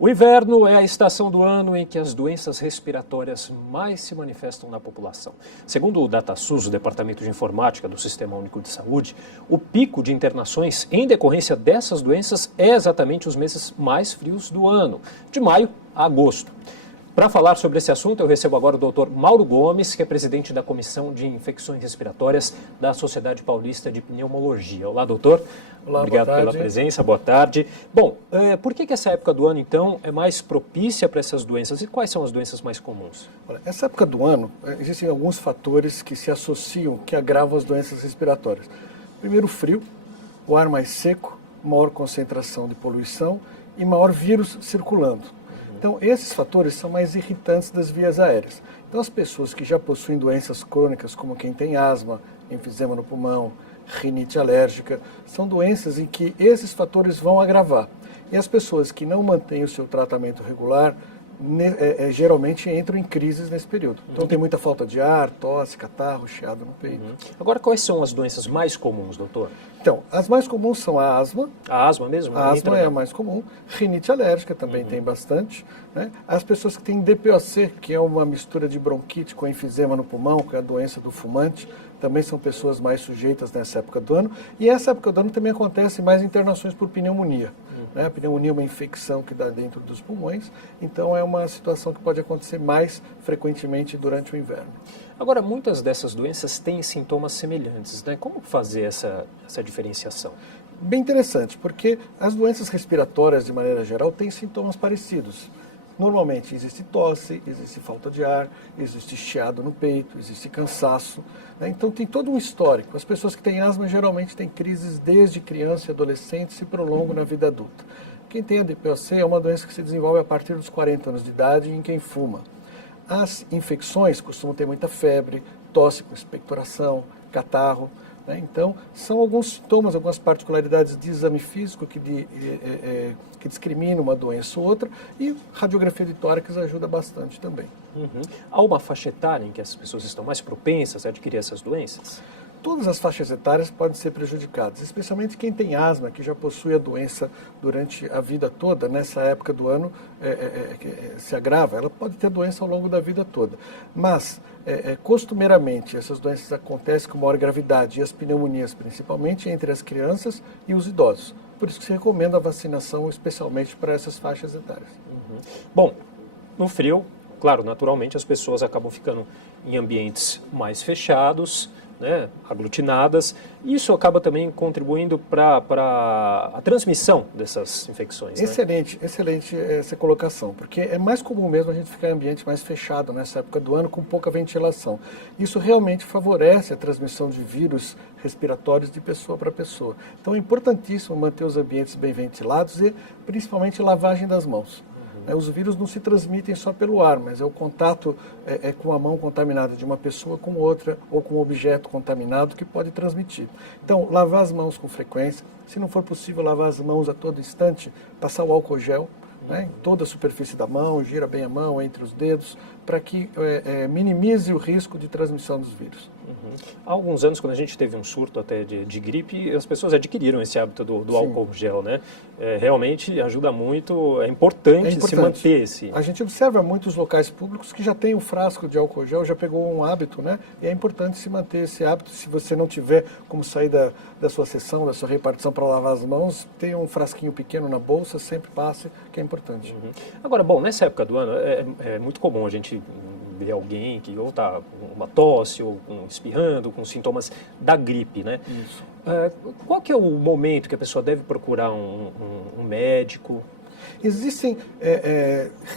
O inverno é a estação do ano em que as doenças respiratórias mais se manifestam na população. Segundo o DataSUS, o Departamento de Informática do Sistema Único de Saúde, o pico de internações em decorrência dessas doenças é exatamente os meses mais frios do ano, de maio a agosto. Para falar sobre esse assunto, eu recebo agora o Dr. Mauro Gomes, que é presidente da Comissão de Infecções Respiratórias da Sociedade Paulista de Pneumologia. Olá, doutor. Olá, obrigado pela presença, boa tarde. Bom, por que essa época do ano, então, é mais propícia para essas doenças? E quais são as doenças mais comuns? Olha, essa época do ano, existem alguns fatores que se associam, que agravam as doenças respiratórias. Primeiro, o frio, o ar mais seco, maior concentração de poluição e maior vírus circulando. Então, esses fatores são mais irritantes das vias aéreas. Então, as pessoas que já possuem doenças crônicas, como quem tem asma, enfisema no pulmão, rinite alérgica, são doenças em que esses fatores vão agravar. E as pessoas que não mantêm o seu tratamento regular, geralmente entram em crises nesse período. Então tem muita falta de ar, tosse, catarro, chiado no peito. Agora, quais são as doenças mais comuns, doutor? Então, as mais comuns são a asma. A asma mesmo? A asma é a mais comum. Rinite alérgica também tem bastante. Né? As pessoas que têm DPOC, que é uma mistura de bronquite com enfisema no pulmão, que é a doença do fumante, também são pessoas mais sujeitas nessa época do ano. E essa época do ano também acontece mais internações por pneumonia. A pneumonia é uma infecção que dá dentro dos pulmões, então é uma situação que pode acontecer mais frequentemente durante o inverno. Agora, muitas dessas doenças têm sintomas semelhantes, né? Como fazer essa diferenciação? Bem interessante, porque as doenças respiratórias, de maneira geral, têm sintomas parecidos. Normalmente existe tosse, existe falta de ar, existe chiado no peito, existe cansaço. Né? Então tem todo um histórico. As pessoas que têm asma geralmente têm crises desde criança e adolescente e se prolongam na vida adulta. Quem tem a DPOC é uma doença que se desenvolve a partir dos 40 anos de idade em quem fuma. As infecções costumam ter muita febre, tosse com expectoração, catarro. Então, são alguns sintomas, algumas particularidades de exame físico que discriminam uma doença ou outra, e radiografia de tórax ajuda bastante também. Há uma faixa etária em que as pessoas estão mais propensas a adquirir essas doenças? Todas as faixas etárias podem ser prejudicadas, especialmente quem tem asma, que já possui a doença durante a vida toda, nessa época do ano se agrava, ela pode ter doença ao longo da vida toda. Mas, costumeiramente, essas doenças acontecem com maior gravidade, e as pneumonias principalmente entre as crianças e os idosos. Por isso que se recomenda a vacinação, especialmente para essas faixas etárias. Bom, no frio, claro, naturalmente as pessoas acabam ficando em ambientes mais fechados, né, aglutinadas, e isso acaba também contribuindo para a transmissão dessas infecções. Excelente, né? Excelente essa colocação, porque é mais comum mesmo a gente ficar em ambiente mais fechado nessa época do ano, com pouca ventilação. Isso realmente favorece a transmissão de vírus respiratórios de pessoa para pessoa. Então é importantíssimo manter os ambientes bem ventilados e principalmente lavagem das mãos. Os vírus não se transmitem só pelo ar, mas é o contato com a mão contaminada de uma pessoa com outra ou com um objeto contaminado que pode transmitir. Então, lavar as mãos com frequência, se não for possível lavar as mãos a todo instante, passar o álcool gel em toda a superfície da mão, gira bem a mão entre os dedos, para que minimize o risco de transmissão dos vírus. Há alguns anos, quando a gente teve um surto até de gripe, as pessoas adquiriram esse hábito do álcool gel, né? Realmente ajuda muito, é importante se manter esse... A gente observa muitos locais públicos que já tem o frasco de álcool gel, já pegou um hábito, né? E é importante se manter esse hábito. Se você não tiver como sair da sua sessão, da sua repartição para lavar as mãos, tenha um frasquinho pequeno na bolsa, sempre passe, que é importante. Agora, bom, nessa época do ano é muito comum a gente ver alguém que ou está com uma tosse ou espirrando, com sintomas da gripe, né? Isso. Qual que é o momento que a pessoa deve procurar um médico? Existem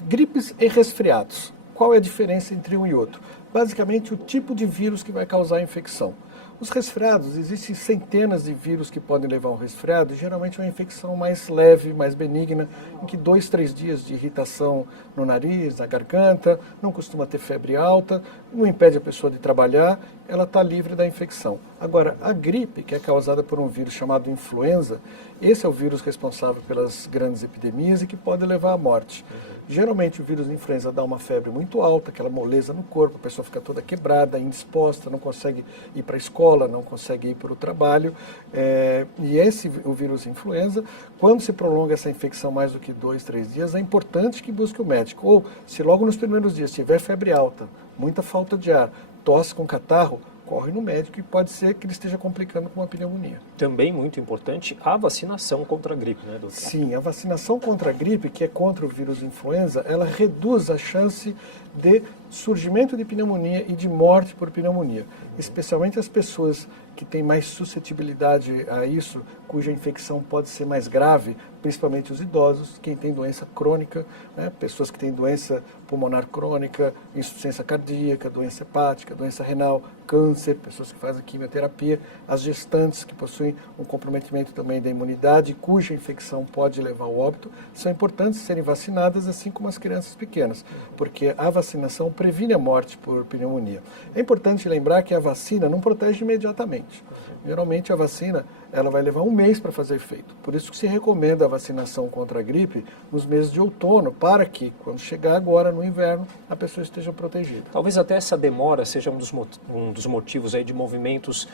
gripes e resfriados. Qual é a diferença entre um e outro? Basicamente, o tipo de vírus que vai causar a infecção. Os resfriados, existem centenas de vírus que podem levar ao resfriado, e geralmente é uma infecção mais leve, mais benigna, em que 2, 3 dias de irritação no nariz, na garganta, não costuma ter febre alta, não impede a pessoa de trabalhar, ela está livre da infecção. Agora, a gripe, que é causada por um vírus chamado influenza, esse é o vírus responsável pelas grandes epidemias e que pode levar à morte. Geralmente o vírus influenza dá uma febre muito alta, aquela moleza no corpo, a pessoa fica toda quebrada, indisposta, não consegue ir para a escola, não consegue ir para o trabalho. O vírus influenza, quando se prolonga essa infecção mais do que 2, 3 dias, é importante que busque o médico. Ou, se logo nos primeiros dias tiver febre alta, muita falta de ar, tosse com catarro, corre no médico e pode ser que ele esteja complicando com uma pneumonia. Também muito importante a vacinação contra a gripe, né, doutor? Sim, a vacinação contra a gripe, que é contra o vírus influenza, ela reduz a chance de surgimento de pneumonia e de morte por pneumonia. Especialmente as pessoas que têm mais suscetibilidade a isso, cuja infecção pode ser mais grave, principalmente os idosos, quem tem doença crônica, né, pessoas que têm doença pulmonar crônica, insuficiência cardíaca, doença hepática, doença renal, câncer, pessoas que fazem quimioterapia, as gestantes que possuem um comprometimento também da imunidade, cuja infecção pode levar ao óbito, são importantes serem vacinadas, assim como as crianças pequenas, porque a vacinação previne a morte por pneumonia. É importante lembrar que a vacina não protege imediatamente. Geralmente a vacina ela vai levar um mês para fazer efeito. Por isso que se recomenda a vacinação contra a gripe nos meses de outono, para que, quando chegar agora no inverno, a pessoa esteja protegida. Talvez até essa demora seja um dos motivos aí de movimentos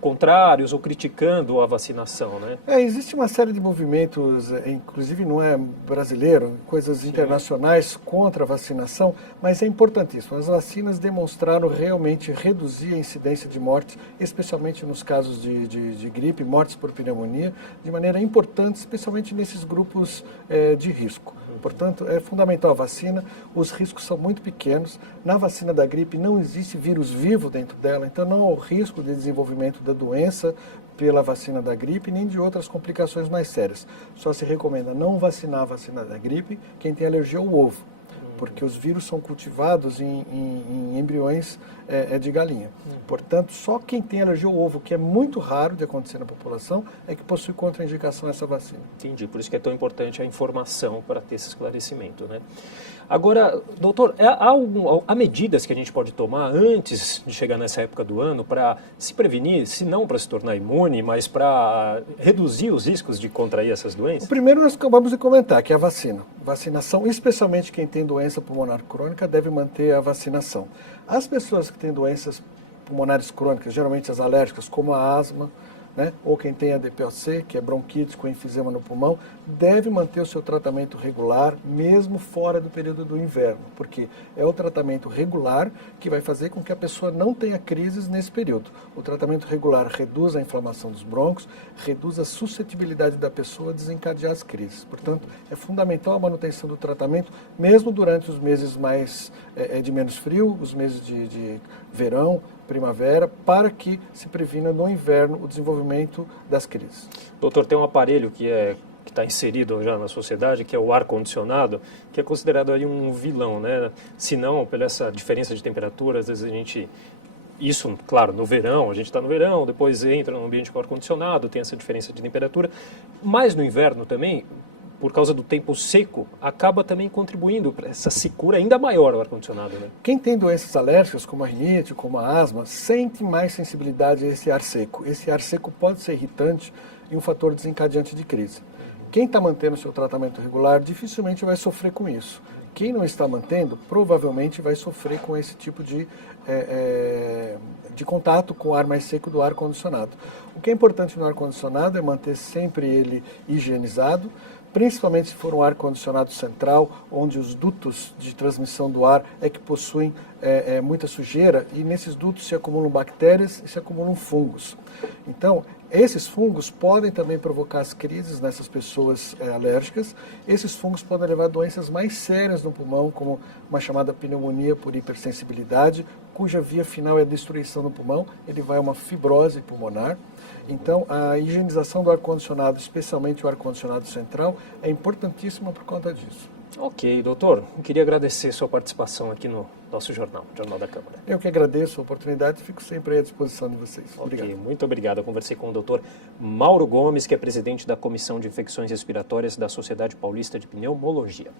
contrários ou criticando a vacinação, né? Existe uma série de movimentos, inclusive não é brasileiro, coisas internacionais contra a vacinação, mas é importantíssimo. As vacinas demonstraram realmente reduzir a incidência de mortes, especialmente nos casos de gripe, mortes por pneumonia, de maneira importante, especialmente nesses grupos de risco. Portanto, é fundamental a vacina, os riscos são muito pequenos. Na vacina da gripe não existe vírus vivo dentro dela, então não há o risco de desenvolvimento da doença pela vacina da gripe, nem de outras complicações mais sérias. Só se recomenda não vacinar a vacina da gripe quem tem alergia ao ovo, porque os vírus são cultivados em embriões de galinha. Portanto, só quem tem alergia ao ovo, que é muito raro de acontecer na população, é que possui contraindicação a essa vacina. Entendi, por isso que é tão importante a informação para ter esse esclarecimento, né? Agora, doutor, há medidas que a gente pode tomar antes de chegar nessa época do ano para se prevenir, se não para se tornar imune, mas para reduzir os riscos de contrair essas doenças? O primeiro nós acabamos de comentar, que é a vacina. Vacinação, especialmente quem tem doença pulmonar crônica, deve manter a vacinação. As pessoas que têm doenças pulmonares crônicas, geralmente as alérgicas, como a asma, né, ou quem tem a DPOC, que é bronquite com enfisema no pulmão, deve manter o seu tratamento regular, mesmo fora do período do inverno, porque é o tratamento regular que vai fazer com que a pessoa não tenha crises nesse período. O tratamento regular reduz a inflamação dos brônquios, reduz a suscetibilidade da pessoa a desencadear as crises. Portanto, é fundamental a manutenção do tratamento, mesmo durante os meses de menos frio, os meses de verão, primavera, para que se previna no inverno o desenvolvimento das crises. Doutor, tem um aparelho que está inserido já na sociedade, que é o ar-condicionado, que é considerado aí um vilão, né? Se não, pela essa diferença de temperatura, às vezes a gente... Isso, claro, no verão, a gente está no verão, depois entra no ambiente com ar-condicionado, tem essa diferença de temperatura, mas no inverno também, por causa do tempo seco, acaba também contribuindo para essa secura ainda maior o ar-condicionado, né? Quem tem doenças alérgicas, como a rinite, como a asma, sente mais sensibilidade a esse ar seco. Esse ar seco pode ser irritante e um fator desencadeante de crise. Quem está mantendo o seu tratamento regular dificilmente vai sofrer com isso. Quem não está mantendo, provavelmente vai sofrer com esse tipo de contato com o ar mais seco do ar-condicionado. O que é importante no ar-condicionado é manter sempre ele higienizado, principalmente se for um ar-condicionado central, onde os dutos de transmissão do ar é que possuem muita sujeira, e nesses dutos se acumulam bactérias e se acumulam fungos. Então, esses fungos podem também provocar as crises nessas pessoas alérgicas. Esses fungos podem levar a doenças mais sérias no pulmão, como uma chamada pneumonia por hipersensibilidade, cuja via final é a destruição do pulmão, ele vai a uma fibrose pulmonar. Então, a higienização do ar-condicionado, especialmente o ar-condicionado central, é importantíssima por conta disso. Ok, doutor, eu queria agradecer sua participação aqui no nosso jornal, Jornal da Câmara. Eu que agradeço a oportunidade e fico sempre à disposição de vocês. Obrigado. Ok, muito obrigado. Eu conversei com o doutor Mauro Gomes, que é presidente da Comissão de Infecções Respiratórias da Sociedade Paulista de Pneumologia.